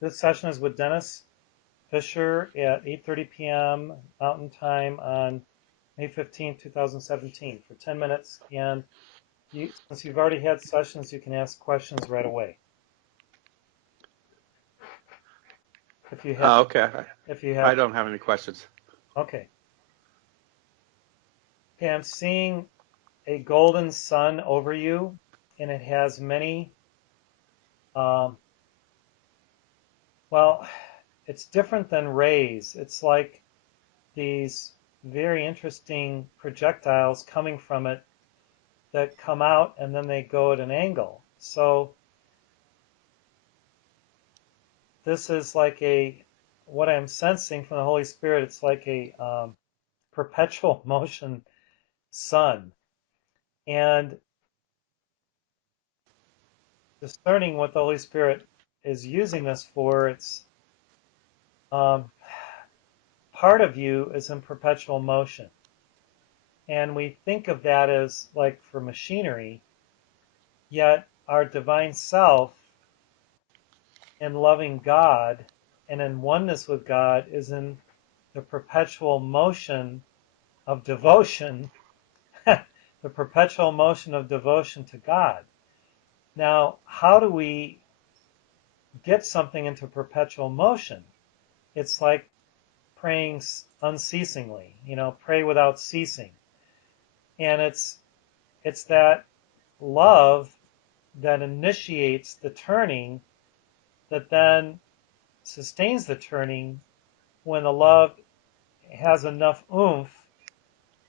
This session is with Dennis Fisher at 8:30 p.m. Mountain Time on May 15th, 2017 for 10 minutes. And since you've already had sessions, you can ask questions right away. If you have. Okay. If you have. I don't have any questions. Okay. Okay, I'm seeing a golden sun over you, and it has many, well, it's different than rays. It's like these very interesting projectiles coming from it that come out and then they go at an angle. So this is like what I'm sensing from the Holy Spirit, it's like a perpetual motion sun. And discerning what the Holy Spirit is using this for, it's part of you is in perpetual motion. And we think of that as like for machinery, yet our divine self in loving God and in oneness with God is in the perpetual motion of devotion, the perpetual motion of devotion to God. Now, how do we get something into perpetual motion? It's like praying unceasingly, pray without ceasing. And it's that love that initiates the turning that then sustains the turning when the love has enough oomph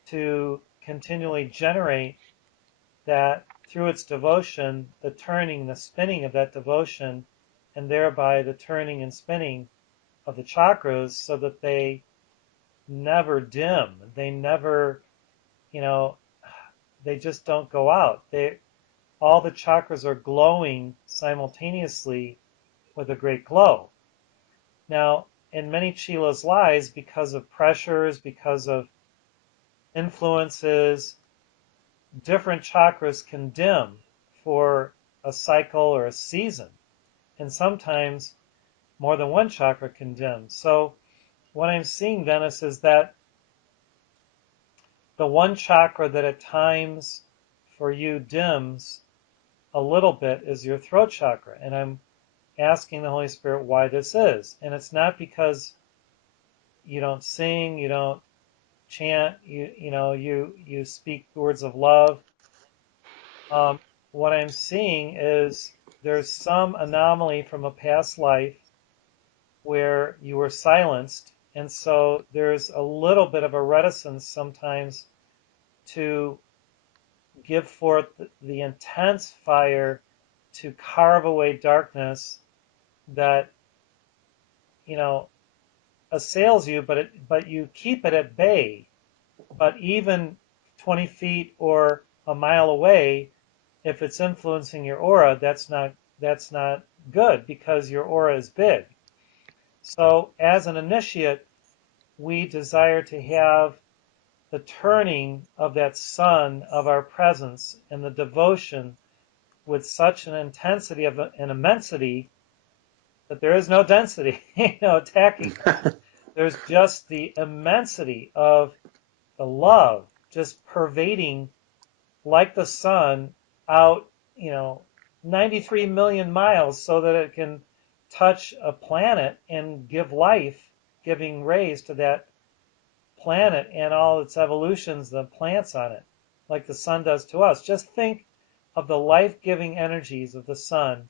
to continually generate that through its devotion, the turning, the spinning of that devotion, and thereby the turning and spinning of the chakras so that they never dim. They never, they just don't go out. All the chakras are glowing simultaneously with a great glow. Now, in many chelas' lives, because of pressures, because of influences, different chakras can dim for a cycle or a season. And sometimes more than one chakra can dim. So what I'm seeing, Dennis, is that the one chakra that at times for you dims a little bit is your throat chakra. And I'm asking the Holy Spirit why this is. And it's not because you don't sing, you don't chant, you speak words of love. What I'm seeing is there's some anomaly from a past life where you were silenced, and so there's a little bit of a reticence sometimes to give forth the intense fire to carve away darkness that assails you, but you keep it at bay. But even 20 feet or a mile away, if it's influencing your aura, that's not good because your aura is big. So as an initiate, we desire to have the turning of that sun of our presence and the devotion with such an intensity of an immensity that there is no density, attacking. There's just the immensity of the love just pervading like the sun out, 93 million miles so that it can touch a planet and give life, giving rays to that planet and all its evolutions, the plants on it, like the sun does to us. Just think of the life-giving energies of the sun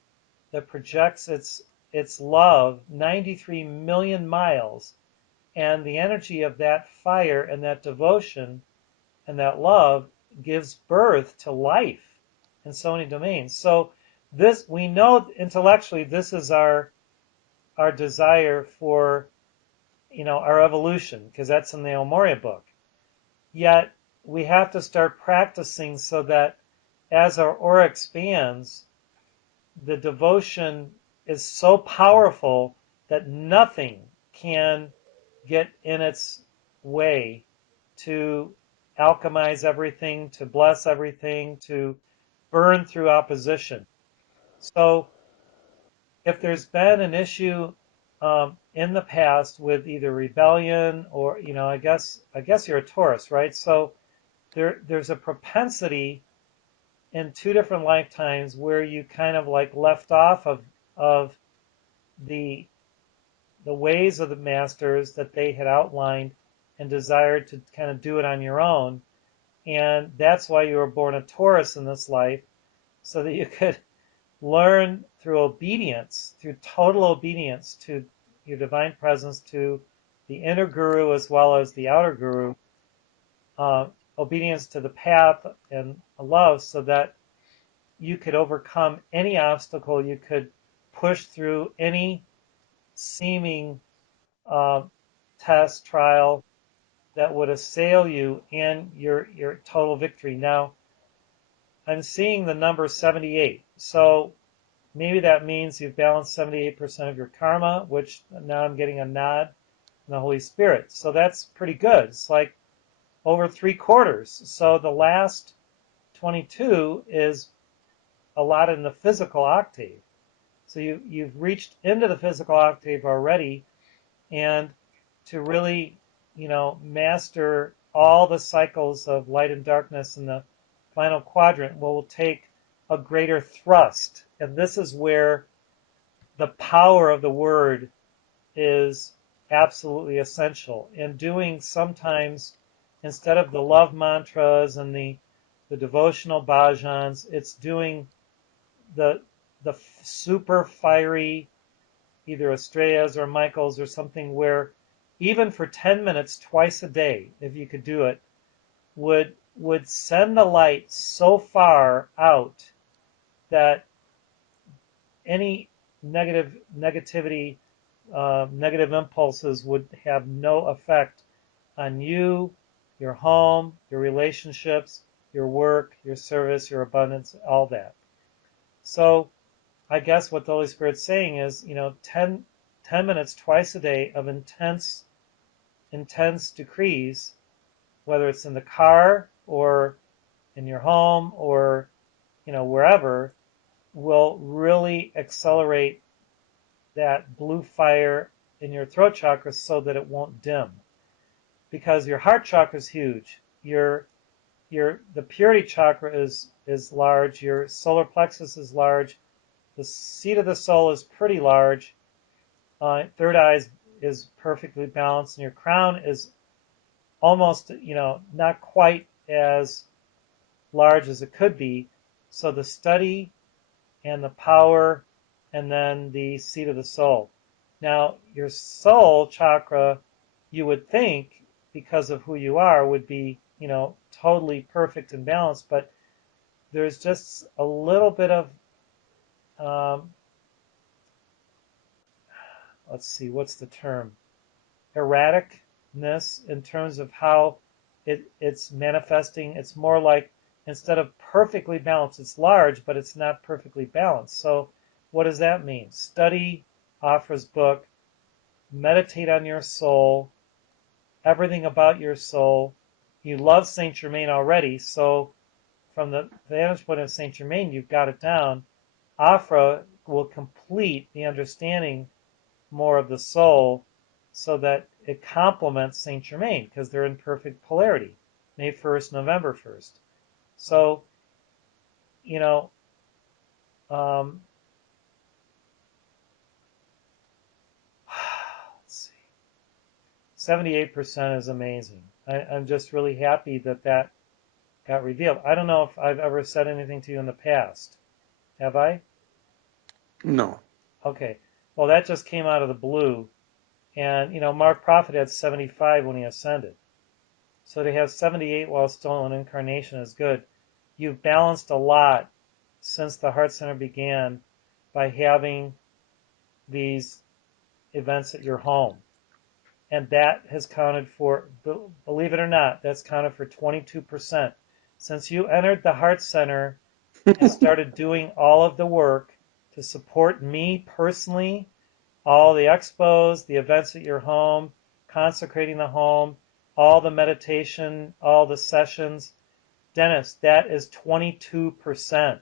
that projects its love 93 million miles, and the energy of that fire and that devotion and that love gives birth to life in so many domains. So this, we know intellectually, this is our desire for our evolution, because that's in the El Moria book. Yet we have to start practicing so that as our aura expands, the devotion is so powerful that nothing can get in its way to alchemize everything, to bless everything, to burn through opposition. So if there's been an issue in the past with either rebellion or, I guess you're a Taurus, right? So there's a propensity in two different lifetimes where you kind of like left off of the the ways of the masters that they had outlined and desired to kind of do it on your own. And that's why you were born a Taurus in this life, so that you could learn through obedience, through total obedience to your divine presence, to the inner guru as well as the outer guru, uh, obedience to the path and love, so that you could overcome any obstacle, you could push through any seeming uh, test, trial that would assail you in your total victory. Now, I'm seeing the number 78. So maybe that means you've balanced 78% of your karma, which now I'm getting a nod from the Holy Spirit. So that's pretty good. It's like over 3/4. So the last 22 is a lot in the physical octave. So you've reached into the physical octave already, and to really, master all the cycles of light and darkness in the final quadrant will take a greater thrust. And this is where the power of the word is absolutely essential. And doing sometimes, instead of the love mantras and the devotional bhajans, it's doing the super fiery, either Estrellas or Michaels or something, where even for 10 minutes twice a day, if you could do it, would send the light so far out that any negativity, negative impulses would have no effect on you, your home, your relationships, your work, your service, your abundance, all that. So I guess what the Holy Spirit's saying is, 10 minutes twice a day of intense decrees, whether it's in the car or in your home or, wherever, will really accelerate that blue fire in your throat chakra so that it won't dim. Because your heart chakra is huge. The purity chakra is large. Your solar plexus is large. The seat of the soul is pretty large. Third eye is perfectly balanced, and your crown is almost, not quite as large as it could be. So the study and the power, and then the seat of the soul. Now, your soul chakra, you would think, because of who you are, would be, totally perfect and balanced, but there's just a little bit of, let's see, what's the term? Erraticness in terms of how it's manifesting. It's more like, instead of perfectly balanced, it's large, but it's not perfectly balanced. So what does that mean? Study Afra's book, meditate on your soul, everything about your soul. You love Saint Germain already, so from the vantage point of Saint Germain, you've got it down. Afra will complete the understanding more of the soul, so that it complements Saint Germain, because they're in perfect polarity, May 1st, November 1st. So, let's see, 78% is amazing. I'm just really happy that got revealed. I don't know if I've ever said anything to you in the past. Have I? No. Okay. Well, that just came out of the blue. And, Mark Prophet had 75 when he ascended. So to have 78 while still in incarnation is good. You've balanced a lot since the Heart Center began by having these events at your home. And that has counted for, believe it or not, that's counted for 22%. Since you entered the Heart Center and started doing all of the work to support me personally, all the expos, the events at your home, consecrating the home, all the meditation, all the sessions, Dennis, that is 22%.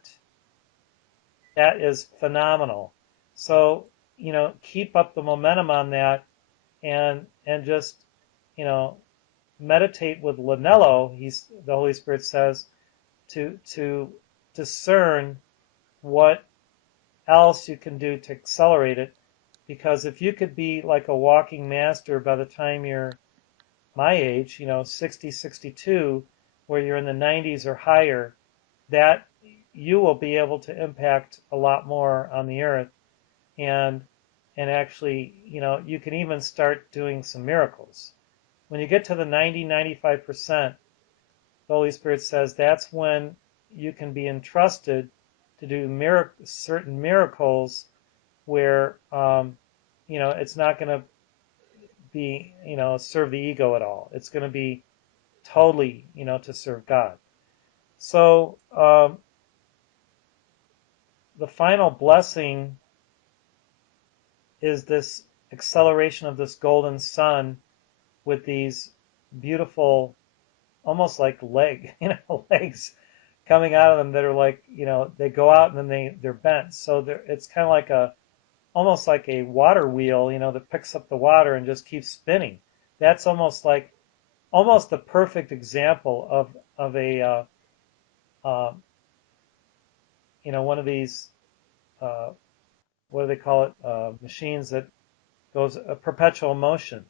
That is phenomenal. So, keep up the momentum on that, and just, you know, meditate with Lanello. The Holy Spirit says to discern what else you can do to accelerate it. Because if you could be like a walking master by the time you're my age, 60, 62, where you're in the 90s or higher, that you will be able to impact a lot more on the earth. And actually, you can even start doing some miracles. When you get to the 90, 95%, the Holy Spirit says that's when you can be entrusted to do certain miracles where, it's not going to be, serve the ego at all. It's going to be totally, to serve God. So the final blessing is this acceleration of this golden sun with these beautiful, almost like legs coming out of them that are like, they go out and then they're bent. So it's kind of like almost like a water wheel, that picks up the water and just keeps spinning. That's almost the perfect example of a uh, one of these uh, what do they call it, machines that goes a perpetual motion.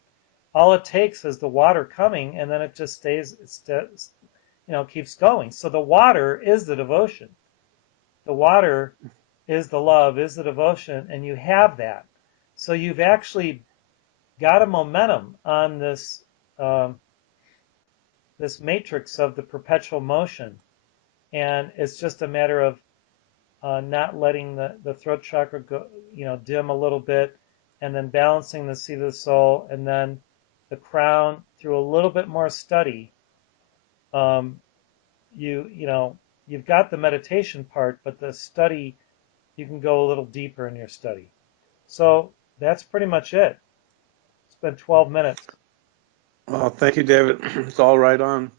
All it takes is the water coming, and then it just keeps going. So the water is the devotion. The water is the love, is the devotion, and you have that. So you've actually got a momentum on um, this matrix of the perpetual motion, and it's just a matter of not letting the throat chakra go, dim a little bit, and then balancing the seat of the soul, and then the crown through a little bit more study. Um, you've got the meditation part, but the study, you can go a little deeper in your study. So that's pretty much it. It's been 12 minutes. Well, thank you, David. It's all right on.